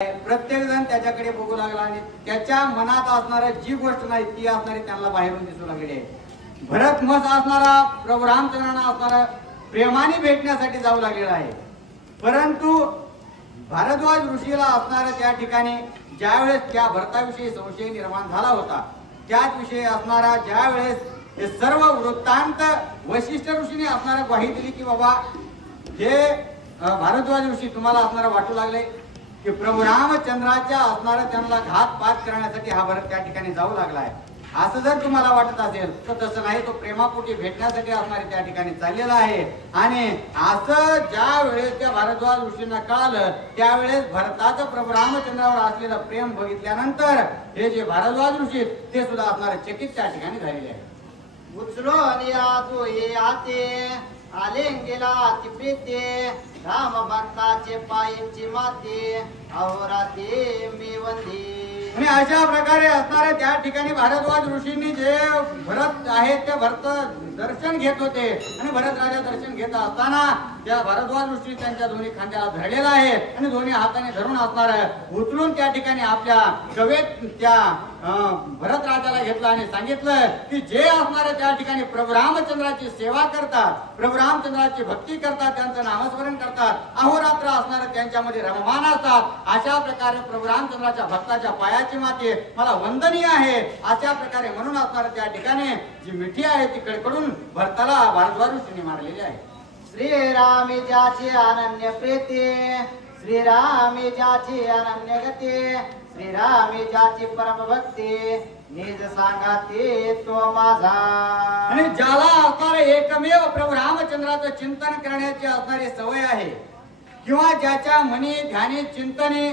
प्रत्येक जण त्याच्याकडे बघू लागला आणि त्याच्या मनात असणारी जी गोष्ट नाही ती असणारी त्यांना बाहेरून दिसू लागली आहे। भरत मस असणारा प्रभू रामचंद्रांना असणारा प्रेमाने भेटण्यासाठी जाऊ लागलेला आहे, परंतु भारद्वाज ऋषीला असणारा त्या ठिकाणी ज्यावेळेस त्या भरताविषयी संशय निर्माण झाला होता, त्याच विषयी असणारा ज्यावेळेस हे सर्व वृत्तांत वशिष्ठ ऋषीने असणारा ग्वाही दिली की बाबा हे भारद्वाज ऋषी तुम्हाला असणारा वाटू लागले की प्रभू रामचंद्राच्या असणारा त्यांना घातपात करण्यासाठी हा भरत त्या ठिकाणी जाऊ लागला आहे। असं जर तुम्हाला वाटत असेल तर तसं नाही, तो प्रेमापोटी भेटण्यासाठी असणारे त्या ठिकाणी चाललेला आहे। आणि असं ज्या वेळेस त्या भारद्वाज ऋषींना कळालं त्यावेळेस भरताचं प्रभू रामचंद्रावर असलेलं प्रेम बघितल्यानंतर हे जे भारद्वाज ऋषी ते सुद्धा असणारे चकित त्या ठिकाणी झालेले आहे। उचलो आणि आजो ये आते आले गेला अति प्रीते राम भक्ताचे पायीची माते अहोराते मी वंदी। आणि अशा प्रकारे असणारे त्या ठिकाणी भारद्वाज ऋषींनी जे भरत आहेत ते भरत दर्शन घेत होते आणि भरत राजा दर्शन घेत असताना त्या भारद्वाज ऋषी त्यांच्या दोन्ही खांद्याला धरलेला आहे आणि दोन्ही हाताने धरून असणार उचलून त्या ठिकाणी आपल्या कवेत त्या भरत राजाला घेतलं आणि सांगितलं की जे असणारे त्या ठिकाणी प्रभू रामचंद्राची सेवा करतात, प्रभू रामचंद्राची भक्ती करतात, त्यांचं नामस्मरण करतात, अहोरात्र असणारे त्यांच्यामध्ये रममान असतात, अशा प्रकारे प्रभू रामचंद्राच्या भक्ताच्या पायाची माती मला वंदनीय आहे। अशा प्रकारे म्हणून असणारे त्या ठिकाणी जी मिठी आहे ती कडकडून भरताला भारद्वाज ऋषींनी मारलेली आहे। श्रीराम ज्याची अनन्य प्रीती, श्रीराम ज्याची अनन्य गती, श्रीराम ज्याची परम भक्ती, निज सांगा ते तो माझा। आणि ज्याला असणारे एकमेव प्रभू रामचंद्राचं चिंतन करण्याची असणारी सवय आहे किंवा ज्याच्या मनी ध्यानी चिंतने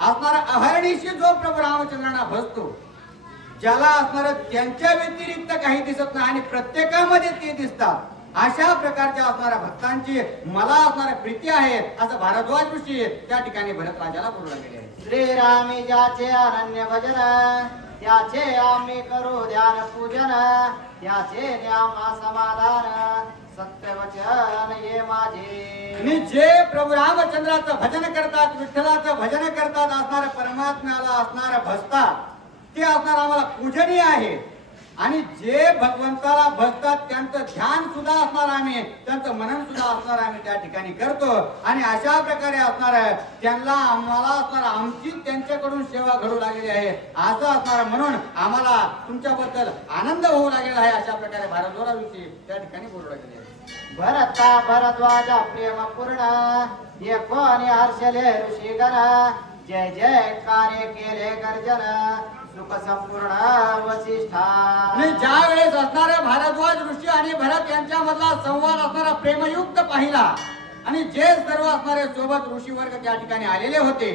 असणारा अहर्निशी जो प्रभू रामचंद्रांना भजतो, ज्याला असणार त्यांच्या व्यतिरिक्त काही दिसत नाही आणि प्रत्येकामध्ये ते दिसतात, अशा प्रकारच्या असणाऱ्या भक्तांची मला असणारी प्रीती आहे असं भारद्वाज ऋषी त्या ठिकाणी भरत राजाला बोलू लागले आहे। श्रीराम ज्याचे अनन्य भजन, त्याचे आम्ही करू ध्यान पूजन, त्याचे न्यामा समाधान, सत्य वचन ये माझे। आणि जे प्रभू रामचंद्राचं भजन करतात, विठ्ठलाचं भजन करतात, असणाऱ्या परमात्म्याला असणाऱ्या भजतात, ते असणार आम्हाला पूजनीय आहे। आणि जे भगवंताला भजतात त्यांचं ध्यान सुद्धा असणार आम्ही, त्यांचं मनन सुद्धा असणार आम्ही त्या ठिकाणी करतो। आणि अशा प्रकारे असणार त्यांना आम्हाला असणार आमची त्यांच्याकडून सेवा घडू लागलेली आहे असं असणार, म्हणून आम्हाला तुमच्याबद्दल आनंद होऊ लागलेला आहे। अशा प्रकारे भारद्वाज ऋषी त्या ठिकाणी बोलू लागलेले आहे। भरता भरद्वाजा प्रेम पूर्ण, एको आणि हर्षले ऋषीगण, जय जय कार्य केले गर्जन, सुख संपूर्ण वसिष्ठा। आणि ज्या वेळेस असणारे भारद्वाज ऋषी आणि भरत यांच्यामधला संवाद असणारा प्रेमयुक्त पाहिला आणि जे सर्व असणारे सोबत ऋषी वर्ग त्या ठिकाणी आलेले होते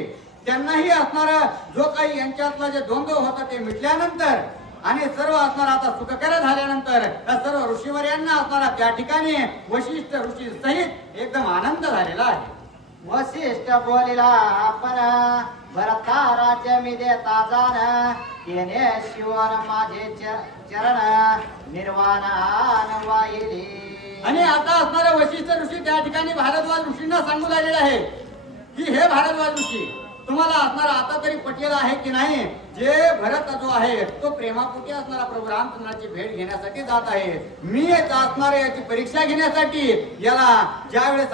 त्यांनाही असणारा जो काही यांच्यातला जे द्वंद्व होता ते मिटल्यानंतर आणि सर्व असणार आता सुखकर झाल्यानंतर या सर्व ऋषीवर्यांना असणारा त्या ठिकाणी वशिष्ठ ऋषी सहित एकदम आनंद झालेला आहे। वसिष्ठ बोलिला आपण भरता राज्य मी देता जाण, येणे शिवन माझे चरण निर्वाण वाहिली। आणि आता असणारे वशिष्ठ ऋषी त्या ठिकाणी भारद्वाज ऋषींना सांगू लागलेले आहे की हे भारद्वाज ऋषी, तुम्हाला असणारा आता तरी पटलेला आहे की नाही, जे भरत जो आहे तो प्रेमापोटी असणारा प्रभू रामचंद्राची भेट घेण्यासाठी जात आहे। मी येत असणारे याची परीक्षा घेण्यासाठी याला ज्या वेळेस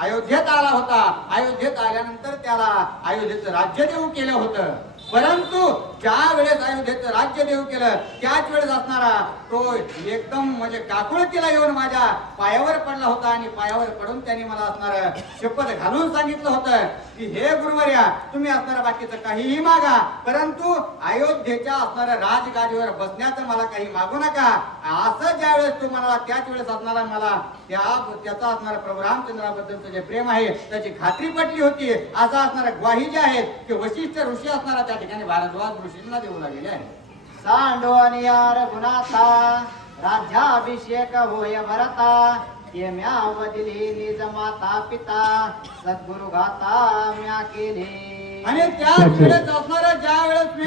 अयोध्येत आला होता, अयोध्येत आल्यानंतर त्याला अयोध्येचं राज्य देऊ केलं होतं, परंतु ज्या वेळेस अयोध्येचं राज्य देऊ केलं त्याच वेळेस असणारा तो एकदम म्हणजे काकुळतीला येऊन माझ्या पायावर पडला होता आणि पायावर पडून त्यांनी मला असणार शपथ घालून सांगितलं होतं की हे गुरुवर्या, तुम्ही असणारा बाकीचं काहीही मागा, परंतु अयोध्येच्या असणाऱ्या राजगादीवर बसण्याचं मला काही मागू नका। असं ज्या वेळेस तो म्हणाला त्याच वेळेस असणारा मला त्याचा असणारा प्रभू रामचंद्राबद्दलचं जे प्रेम आहे त्याची खात्री पटली होती। असं असणाऱ्या ग्वाही ज्या आहेत की वशिष्ठ ऋषी असणारा त्या ठिकाणी भारद्वाज ऋषींना देऊ लागलेले आहे। सांडोनी रघुनाथा राज्याभिषेक होय भरता, ये म्या वदिली निज माता पिता, सद्गुरु गाता म्या केली। आणि त्याच वेळेस असणाऱ्या ज्या वेळेस मी